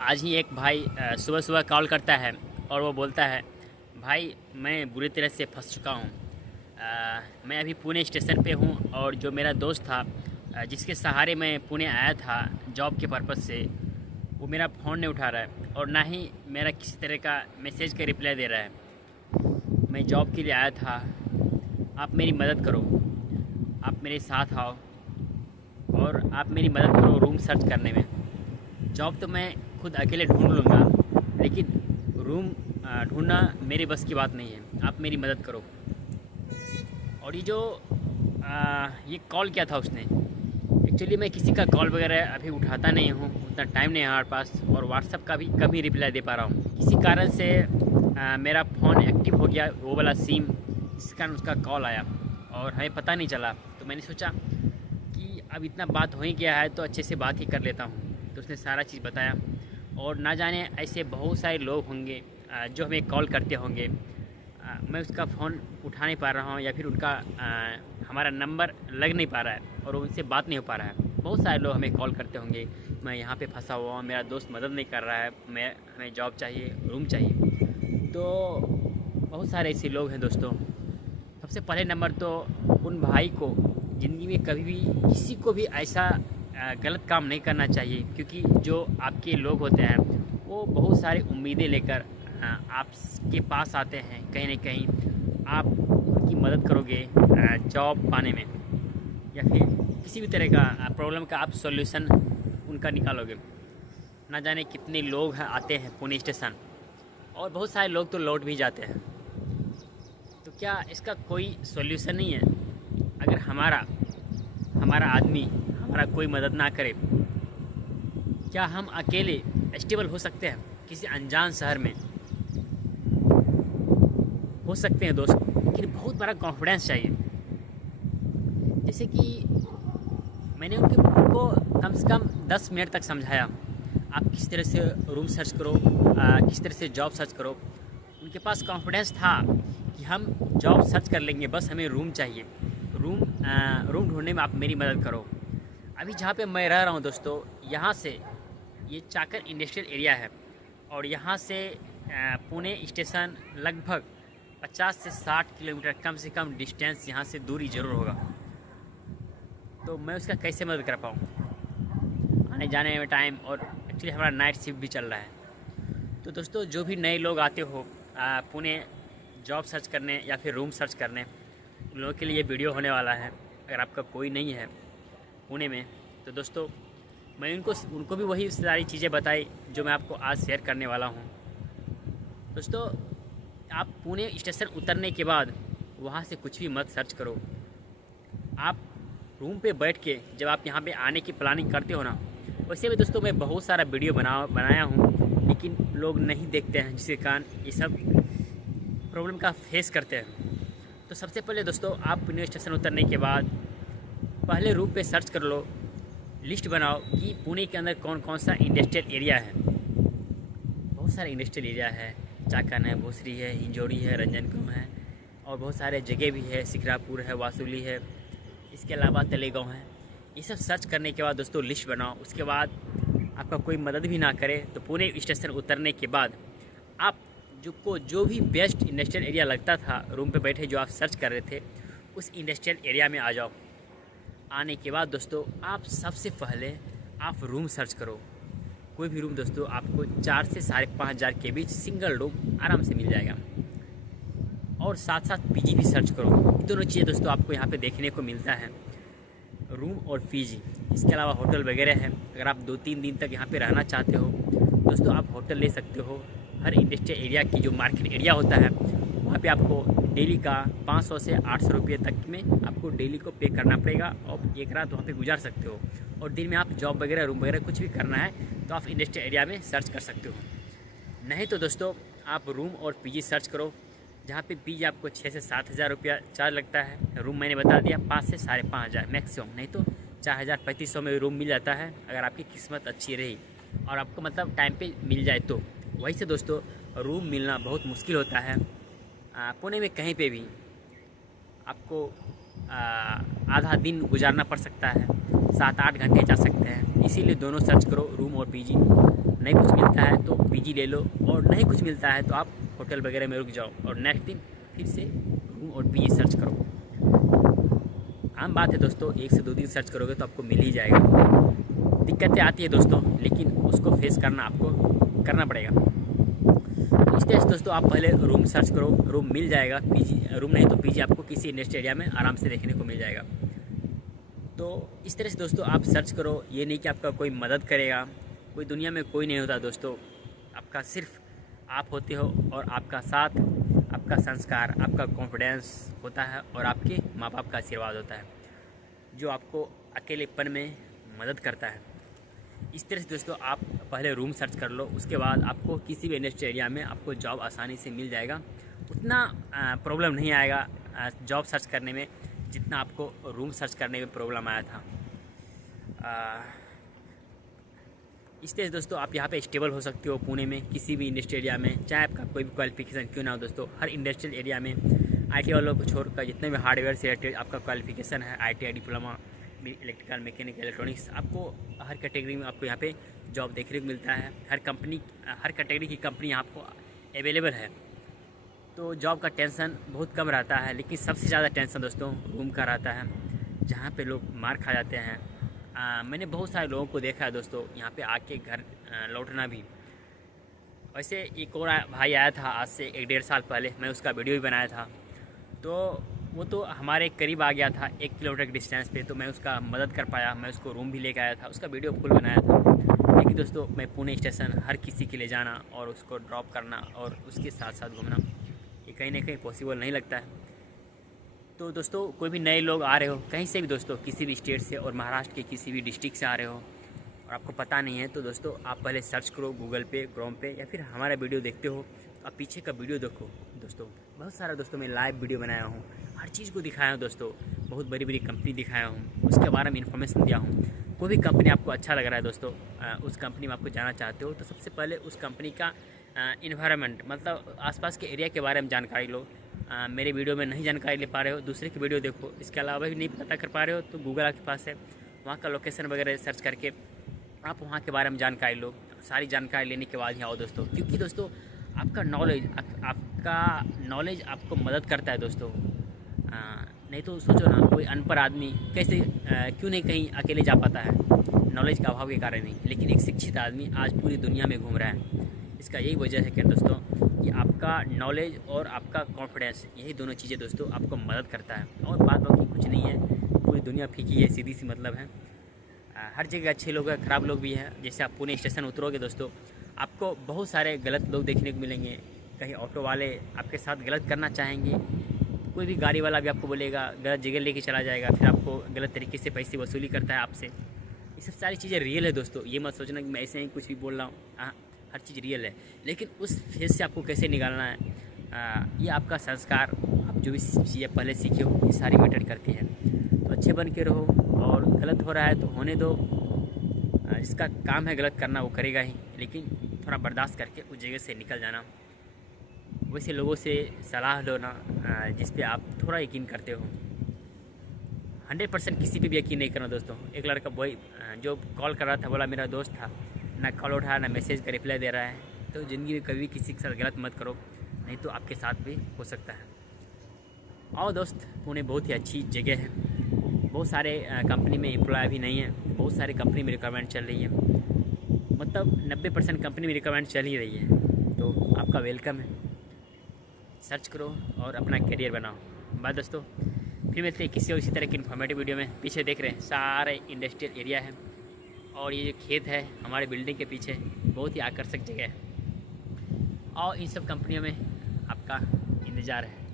आज ही एक भाई सुबह सुबह कॉल करता है और वो बोलता है, भाई मैं बुरी तरह से फंस चुका हूँ। मैं अभी पुणे स्टेशन पे हूँ और जो मेरा दोस्त था जिसके सहारे मैं पुणे आया था जॉब के पर्पज़ से, वो मेरा फ़ोन नहीं उठा रहा है और ना ही मेरा किसी तरह का मैसेज का रिप्लाई दे रहा है। मैं जॉब के लिए आया था, आप मेरी मदद करो, आप मेरे साथ आओ और आप मेरी मदद करो रूम सर्च करने में। जॉब तो मैं खुद अकेले ढूंढ लूँगा, लेकिन रूम ढूंढना मेरे बस की बात नहीं है। आप मेरी मदद करो। और ये कॉल किया था उसने। एक्चुअली मैं किसी का कॉल वगैरह अभी उठाता नहीं हूँ, उतना टाइम नहीं है हमारे पास, और व्हाट्सअप का भी कभी रिप्लाई दे पा रहा हूँ। किसी कारण से मेरा फ़ोन एक्टिव हो गया, वो वाला सिम, इस कारण उसका कॉल आया और हमें पता नहीं चला। तो मैंने सोचा कि अब इतना बात हो ही गया है तो अच्छे से बात ही कर लेता हूँ। तो उसने सारा चीज़ बताया, और ना जाने ऐसे बहुत सारे लोग होंगे जो हमें कॉल करते होंगे। मैं उसका फ़ोन उठा नहीं पा रहा हूँ, या फिर उनका हमारा नंबर लग नहीं पा रहा है और उनसे बात नहीं हो पा रहा है। बहुत सारे लोग हमें कॉल करते होंगे, मैं यहाँ पे फंसा हुआ हूँ, मेरा दोस्त मदद नहीं कर रहा है, हमें जॉब चाहिए, रूम चाहिए। तो बहुत सारे ऐसे लोग हैं दोस्तों। सबसे पहले नंबर तो उन भाई को ज़िंदगी में कभी भी किसी को भी ऐसा गलत काम नहीं करना चाहिए, क्योंकि जो आपके लोग होते हैं वो बहुत सारी उम्मीदें लेकर आपके पास आते हैं। कहीं ना कहीं आप उनकी मदद करोगे जॉब पाने में, या फिर किसी भी तरह का प्रॉब्लम का आप सॉल्यूशन उनका निकालोगे। ना जाने कितने लोग हैं आते हैं पुणे स्टेशन, और बहुत सारे लोग तो लौट भी जाते हैं। तो क्या इसका कोई सॉल्यूशन नहीं है? अगर हमारा हमारा आदमी, हमारा कोई मदद ना करे, क्या हम अकेले स्टेबल हो सकते हैं किसी अनजान शहर में? हो सकते हैं दोस्त, लेकिन बहुत बड़ा कॉन्फिडेंस चाहिए। जैसे कि मैंने उनको कम से कम 10 मिनट तक समझाया, आप किस तरह से रूम सर्च करो, किस तरह से जॉब सर्च करो। उनके पास कॉन्फिडेंस था कि हम जॉब सर्च कर लेंगे, बस हमें रूम चाहिए। रूम ढूंढने में आप मेरी मदद करो। अभी जहाँ पे मैं रह रहा हूँ दोस्तों, यहाँ से ये चाकर इंडस्ट्रियल एरिया है, और यहाँ से पुणे स्टेशन लगभग 50 से 60 किलोमीटर कम से कम डिस्टेंस यहाँ से दूरी ज़रूर होगा। तो मैं उसका कैसे मदद कर पाऊँ आने जाने में टाइम, और एक्चुअली हमारा नाइट शिफ्ट भी चल रहा है। तो दोस्तों, जो भी नए लोग आते हो पुणे जॉब सर्च करने या फिर रूम सर्च करने, उन लोगों के लिए वीडियो होने वाला है। अगर आपका कोई नहीं है पुणे में, तो दोस्तों मैं उनको भी वही सारी चीज़ें बताई जो मैं आपको आज शेयर करने वाला हूँ। दोस्तों, आप पुणे स्टेशन उतरने के बाद वहाँ से कुछ भी मत सर्च करो। आप रूम पे बैठ के जब आप यहाँ पे आने की प्लानिंग करते हो ना, वैसे भी दोस्तों मैं बहुत सारा वीडियो बनाया हूँ, लेकिन लोग नहीं देखते हैं, जिसके कारण ये सब प्रॉब्लम का फेस करते हैं। तो सबसे पहले दोस्तों, आप पुणे स्टेशन उतरने के बाद पहले रूम पे सर्च कर लो, लिस्ट बनाओ कि पुणे के अंदर कौन कौन सा इंडस्ट्रियल एरिया है। बहुत सारे इंडस्ट्रियल एरिया है, चाकन है, भोसरी है, हिंजोड़ी है, रंजनगांव है, और बहुत सारे जगह भी है, सिकरापुर है, वासुली है, इसके अलावा तलेगांव है। ये सब सर्च करने के बाद दोस्तों लिस्ट बनाओ। उसके बाद आपका कोई मदद भी ना करे तो पुणे स्टेशन उतरने के बाद आप जो भी बेस्ट इंडस्ट्रियल एरिया लगता था रूम पे बैठे जो आप सर्च कर रहे थे, उस इंडस्ट्रियल एरिया में आ जाओ। आने के बाद दोस्तों आप सबसे पहले आप रूम सर्च करो। कोई भी रूम दोस्तों आपको 4 से 5,500 के बीच सिंगल रूम आराम से मिल जाएगा। और साथ साथ पीजी भी सर्च करो। दोनों चीज़ें दोस्तों आपको यहाँ पे देखने को मिलता है, रूम और पीजी। इसके अलावा होटल वगैरह है। अगर आप 2-3 दिन तक यहाँ पे रहना चाहते हो दोस्तों, आप होटल ले सकते हो। हर इंडस्ट्रियल एरिया की जो मार्केट एरिया होता है, वहाँ पे आपको डेली का 500 से 800 रुपये तक में आपको डेली को पे करना पड़ेगा, और एक रात वहाँ पे गुजार सकते हो। और दिन में आप जॉब वगैरह, रूम वगैरह कुछ भी करना है तो आप इंडस्ट्रियल एरिया में सर्च कर सकते हो। नहीं तो दोस्तों आप रूम और पीजी सर्च करो, जहाँ पे पीजी आपको 6 से 7,000 रुपया चार्ज लगता है। रूम मैंने बता दिया 5 से 5,500 मैक्सिमम, नहीं तो 4,000-3,500 में रूम मिल जाता है, अगर आपकी किस्मत अच्छी रही और आपको मतलब टाइम पे मिल जाए तो। वहीं से दोस्तों रूम मिलना बहुत मुश्किल होता है। पुणे में कहीं पे भी आपको आधा दिन गुजारना पड़ सकता है, 7-8 घंटे जा सकते हैं। इसीलिए दोनों सर्च करो, रूम और पीजी। नहीं कुछ मिलता है तो पीजी ले लो, और नहीं कुछ मिलता है तो आप होटल वगैरह में रुक जाओ और नेक्स्ट दिन फिर से रूम और पीजी सर्च करो। आम बात है दोस्तों, 1 से 2 दिन सर्च करोगे तो आपको मिल ही जाएगा। दिक्कतें आती है दोस्तों, लेकिन उसको फेस करना आपको करना पड़ेगा। तो इस तरह से दोस्तों आप पहले रूम सर्च करो, रूम मिल जाएगा। पीजी रूम नहीं तो पीजी आपको किसी इंडस्ट्रियल एरिया में आराम से देखने को मिल जाएगा। तो इस तरह से दोस्तों आप सर्च करो। ये नहीं कि आपका कोई मदद करेगा, कोई दुनिया में कोई नहीं होता दोस्तों, आपका सिर्फ आप होते हो, और आपका साथ, आपका संस्कार, आपका कॉन्फिडेंस होता है, और आपके माँ बाप का आशीर्वाद होता है जो आपको अकेलेपन में मदद करता है। इस तरह से दोस्तों आप पहले रूम सर्च कर लो, उसके बाद आपको किसी भी इंडस्ट्री एरिया में आपको जॉब आसानी से मिल जाएगा। उतना प्रॉब्लम नहीं आएगा जॉब सर्च करने में जितना आपको रूम सर्च करने में प्रॉब्लम आया था। इस तरह से दोस्तों आप यहाँ पे स्टेबल हो सकते हो पुणे में किसी भी इंडस्ट्रियल एरिया में, चाहे आपका कोई भी क्वालिफिकेशन क्यों ना हो दोस्तों। हर इंडस्ट्रियल एरिया में आईटी वालों को छोड़कर जितने भी हार्डवेयर से रिलेटेड आपका क्वालिफिकेशन है, ITI diploma, electrical, mechanical, electronics, आपको हर कैटेगरी में आपको यहाँ पे जॉब देखने को मिलता है। हर कैटेगरी की कंपनी आपको अवेलेबल है, तो जॉब का टेंशन बहुत कम रहता है। लेकिन सबसे ज़्यादा टेंशन दोस्तों रूम का रहता है, जहाँ पे लोग मार खा जाते हैं। मैंने बहुत सारे लोगों को देखा है दोस्तों यहाँ पे आके घर लौटना भी। वैसे एक और भाई आया था आज से 1-1.5 साल पहले, मैं उसका वीडियो भी बनाया था। तो वो तो हमारे करीब आ गया था, 1 किलोमीटर के डिस्टेंस पे, तो मैं उसका मदद कर पाया, मैं उसको रूम भी लेकर आया था, उसका वीडियो फुल बनाया था। लेकिन दोस्तों मैं पुणे स्टेशन हर किसी के लिए जाना और उसको ड्रॉप करना और उसके साथ साथ घूमना, ये कहीं ना कहीं पॉसिबल नहीं लगता है। तो दोस्तों कोई भी नए लोग आ रहे हो कहीं से भी दोस्तों, किसी भी स्टेट से और महाराष्ट्र के किसी भी डिस्ट्रिक्ट से आ रहे हो और आपको पता नहीं है, तो दोस्तों आप पहले सर्च करो गूगल पे, क्रोम पे, या फिर हमारा वीडियो देखते हो तो आप पीछे का वीडियो देखो दोस्तों। बहुत सारा दोस्तों मैं लाइव वीडियो बनाया हूँ, हर चीज़ को दिखाया हूँ दोस्तों, बहुत बड़ी बड़ी कंपनी दिखाया हूँ, उसके बारे में इन्फॉर्मेशन दिया हूँ। कोई भी कंपनी आपको अच्छा लग रहा है दोस्तों, उस कंपनी में आपको जाना चाहते हो, तो सबसे पहले उस कंपनी का इन्वायरमेंट, मतलब आसपास के एरिया के बारे में जानकारी लो। मेरे वीडियो में नहीं जानकारी ले पा रहे हो, दूसरे की वीडियो देखो। इसके अलावा भी नहीं पता कर पा रहे हो तो गूगल आपके पास है, वहाँ का लोकेशन वगैरह सर्च करके आप वहाँ के बारे में जानकारी लो। सारी जानकारी लेने के बाद ही आओ दोस्तों, क्योंकि दोस्तों आपका नॉलेज आपको मदद करता है दोस्तों। नहीं तो सोचो ना, कोई अनपढ़ आदमी कैसे क्यों नहीं कहीं अकेले जा पाता है, नॉलेज का अभाव के कारण नहीं। लेकिन एक शिक्षित आदमी आज पूरी दुनिया में घूम रहा है। इसका यही वजह है कि दोस्तों कि आपका नॉलेज और आपका कॉन्फिडेंस, यही दोनों चीज़ें दोस्तों आपको मदद करता है, और बात बाकी कुछ नहीं है। पूरी दुनिया फीकी है, सीधी सी मतलब है। हर जगह अच्छे लोग हैं, ख़राब लोग भी हैं। जैसे आप पुणे स्टेशन उतरोगे दोस्तों, आपको बहुत सारे गलत लोग देखने को मिलेंगे। कहीं ऑटो वाले आपके साथ गलत करना चाहेंगे, कोई भी गाड़ी वाला भी आपको बोलेगा, गलत जगह लेके चला जाएगा, फिर आपको गलत तरीके से पैसे वसूली करता है आपसे। ये सब सारी चीज़ें रियल है दोस्तों, ये मत सोचना कि मैं ऐसे ही कुछ भी बोल रहा हूँ। हाँ, हर चीज़ रियल है, लेकिन उस फेज से आपको कैसे निकालना है, ये आपका संस्कार, आप जो भी चीज़ें पहले सीखे हो, ये सारी मैटर करती है। तो अच्छे बन के रहो, और गलत हो रहा है तो होने दो। जिसका काम है गलत करना वो करेगा ही, लेकिन थोड़ा बर्दाश्त करके उस जगह से निकल जाना। वैसे लोगों से सलाह लो ना जिस पे आप थोड़ा यकीन करते हो। 100% किसी पे भी यकीन नहीं करना दोस्तों। एक लड़का बॉय जो कॉल कर रहा था, बोला मेरा दोस्त था, ना कॉल उठाया ना मैसेज का रिप्लाई दे रहा है। तो ज़िंदगी में कभी किसी के साथ गलत मत करो, नहीं तो आपके साथ भी हो सकता है। आओ दोस्त, पुणे बहुत ही अच्छी जगह है। बहुत सारे कंपनी में एम्प्लॉय अभी नहीं है, बहुत सारे कंपनी में रिक्वायरमेंट चल रही है, मतलब 90% कंपनी में रिक्वायरमेंट चल ही रही है। तो आपका वेलकम है, सर्च करो और अपना करियर बनाओ। बाय दोस्तों, फिर मिलते हैं किसी और इसी तरह की इन्फॉर्मेटिव वीडियो में। पीछे देख रहे हैं सारे इंडस्ट्रियल एरिया है, और ये जो खेत है हमारे बिल्डिंग के पीछे, बहुत ही आकर्षक जगह है। और इन सब कंपनियों में आपका इंतज़ार है।